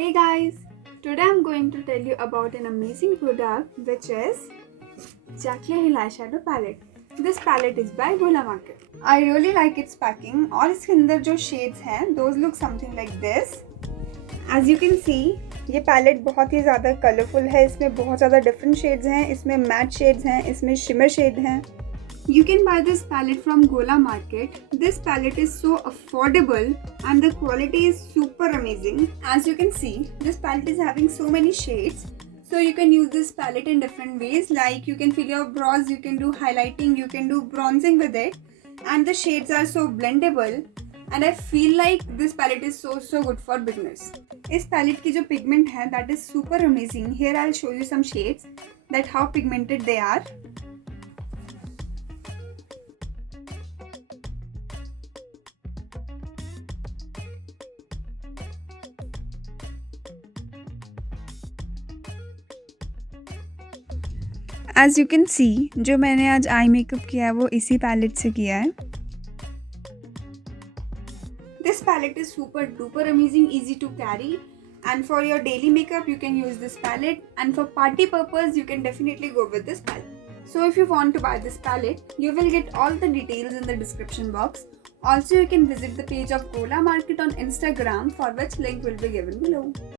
Hey guys, today I'm going to tell you about an amazing product which is jacly eyeshadow palette. This palette is by Gola Market. I really like its packing और इसके अंदर जो shades हैं those look something like this. As you can see, ये palette बहुत ही ज़्यादा colourful है. इसमें बहुत ज़्यादा different shades हैं. इसमें matte shades हैं. इसमें shimmer shade हैं. You can buy this palette from Gola Market. This palette is so affordable and the quality is super amazing. As you can see, this palette is having so many shades. So you can use this palette in different ways, like you can fill your brows, you can do highlighting, you can do bronzing with it. And the shades are so blendable. And I feel like this palette is so good for beginners. इस palette की जो pigment है, that is super amazing. Here I'll show you some shades that how pigmented they are. As you can see, जो मैंने आज eye makeup किया है वो इसी पैलेट से किया है. This palette is super duper amazing, easy to carry, and for your daily makeup you can use this palette, and for party purpose you can definitely go with this palette. So if you want to buy this palette, you will get all the details in the description box. Also you can visit the page of Gola Market on Instagram, for which link will be given below.